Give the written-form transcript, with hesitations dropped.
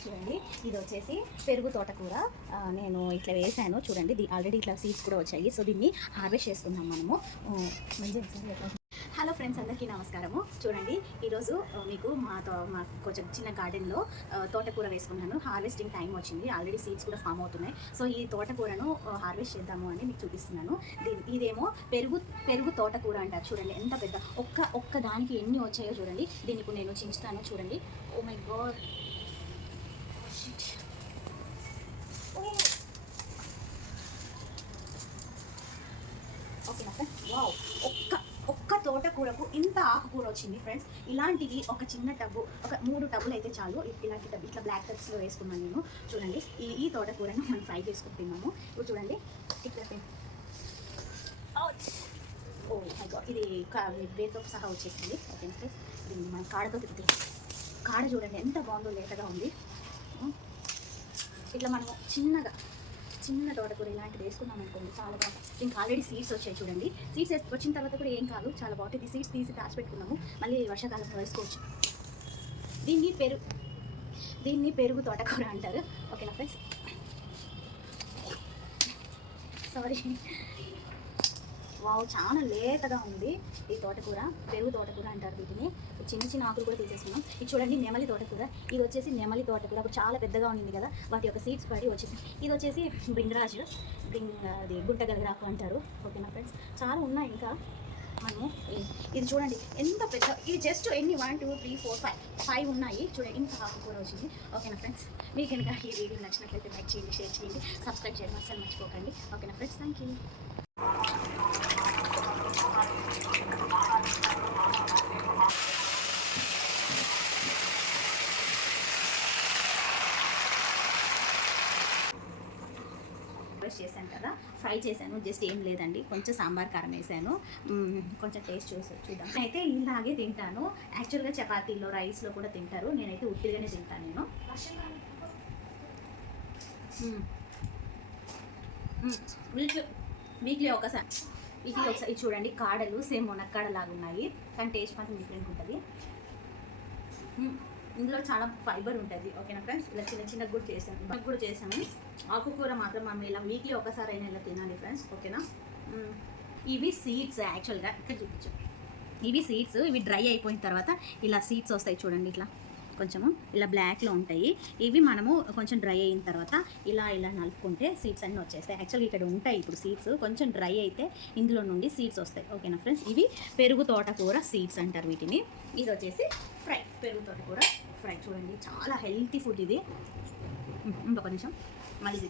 Friends చూడండి, ఇది వచ్చేసి పెరుగు తోటకూర. నేను ఇట్లా వేసాను చూడండి, ఆల్రెడీ ఇట్లా సీడ్స్ కూడా వచ్చాయి. సో దీన్ని హార్వెస్ట్ చేస్తున్నాం మనము. హలో ఫ్రెండ్స్, అందరికీ నమస్కారము. చూడండి, ఈరోజు మీకు మా కొంచెం చిన్న గార్డెన్లో తోటకూర వేసుకున్నాను. హార్వెస్టింగ్ టైం వచ్చింది, ఆల్రెడీ సీడ్స్ కూడా ఫామ్ అవుతున్నాయి. సో ఈ తోటకూరను హార్వెస్ట్ చేద్దాము అని మీకు చూపిస్తున్నాను. ఇదేమో పెరుగు తోటకూర అంటారు. చూడండి ఎంత పెద్ద, ఒక్క దానికి ఎన్ని వచ్చాయో చూడండి. దీన్ని ఇప్పుడు నేను చించుతాను చూడండి. ఓ మై గాడ్, ఓకేనా ఫ్రెండ్స్? వావ్, ఒక్క తోటకూరకు ఇంత ఆకుకూర వచ్చింది ఫ్రెండ్స్. ఇలాంటివి ఒక చిన్న టబ్బు, ఒక 3 టబ్బులు అయితే చాలు. ఇలాంటి టబ్బు ఇట్లా బ్లాక్ టబ్స్లో వేసుకున్నాను నేను. చూడండి, ఈ తోటకూరను మనం ఫ్రై చేసుకుంటున్నాము. ఇప్పుడు చూడండి, ఇక్కడ ఓ మై గాడ్, ఇది వేరుతో సహా వచ్చేసింది. ఓకే ఫ్రెండ్స్, దీన్ని మనం కాడతో తిరుగుతాం. కాడ చూడండి ఎంత బాగుందో, లేతగా ఉంది. ఇట్లా మనము చిన్న తోటకూర ఇలాంటివి వేసుకున్నాం అనుకోండి, చాలా బాగుంటుంది. ఇంకా ఆల్రెడీ సీడ్స్ వచ్చాయి చూడండి. సీడ్స్ వచ్చిన తర్వాత కూడా ఏం కాదు, చాలా బాగుంటుంది. సీడ్స్ తీసి దాచి పెట్టుకున్నాము, మళ్ళీ వర్షాకాలంలో వేసుకోవచ్చు. దీన్ని పెరుగు తోటకూర అంటారు. ఓకేనా ఫ్రెండ్స్? సారీ. వావ్, చాలా లేతగా ఉంది ఈ తోటకూర. పెరుగు తోటకూర అంటారు వీటిని. చిన్న ఆకులు కూడా తీసేసుకున్నాం. ఇది చూడండి, నెమలి తోటకూర. ఇది వచ్చేసి నెమలి తోటకూర. అప్పుడు చాలా పెద్దగా ఉంది కదా, వాటి యొక్క సీడ్స్ పడి వచ్చేసి. ఇది వచ్చేసి బ్రింగరాజు, అది గుంటగలగరాకు అంటారు. ఓకేనా ఫ్రెండ్స్? చాలా ఉన్నాయి ఇంకా. మనము ఇది చూడండి ఎంత పెద్ద, ఇది జస్ట్ ఎన్ని 1 2 3 4 5 ఉన్నాయి చూడండి. ఇంత ఆకుకూర వచ్చింది. ఓకేనా ఫ్రెండ్స్? మీకు కనుక ఈ వీడియో నచ్చినట్లయితే లైక్ చేయండి, షేర్ చేయండి, సబ్స్క్రైబ్ చేయడం అసలు మర్చిపోకండి. ఓకేనా ఫ్రెండ్స్? Thank you. చేశాను కదా, ఫ్రై చేశాను. జస్ట్ ఏం లేదండి, కొంచెం సాంబార్ కారం వేసాను. కొంచెం టేస్ట్ చూద్దాం. అయితే ఇలాగే తింటాను. యాక్చువల్గా చపాతీలో, రైస్లో కూడా తింటారు. నేనైతే ఉట్టిగానే తింటాను. నేను వీక్లీ ఒకసారి ఇది చూడండి, కాడలు సేమ్ మునక్కాడలాగా ఉన్నాయి, కానీ టేస్ట్ మాత్రం డిఫరెంట్ ఉంటుంది. ఇందులో చాలా ఫైబర్ ఉంటుంది. ఓకేనా ఫ్రెండ్స్? ఇలా చిన్న కూడా చేసాము. ఆకుకూర మాత్రం మనం ఇలా వీక్లీ ఒకసారి అయినా ఇలా తినాలి ఫ్రెండ్స్. ఓకేనా? ఇవి సీడ్స్. యాక్చువల్గా ఇక్కడ చూపించు, ఇవి సీడ్స్. ఇవి డ్రై అయిపోయిన తర్వాత ఇలా సీడ్స్ వస్తాయి చూడండి. ఇట్లా కొంచెము ఇలా బ్లాక్లో ఉంటాయి. ఇవి మనము కొంచెం డ్రై అయిన తర్వాత ఇలా నలుపుకుంటే సీడ్స్ అన్నీ వచ్చేస్తాయి. యాక్చువల్గా ఇక్కడ ఉంటాయి ఇప్పుడు సీడ్స్, కొంచెం డ్రై అయితే ఇందులో నుండి సీడ్స్ వస్తాయి. ఓకేనా ఫ్రెండ్స్? ఇవి పెరుగు తోటకూర సీడ్స్ అంటారు వీటిని. ఇది వచ్చేసి ఫ్రై, పెరుగు తోటకూర ఫ్రై. చూడండి, చాలా హెల్తీ ఫుడ్ ఇది. ఇంకొక నిమిషం మళ్ళీ ఇది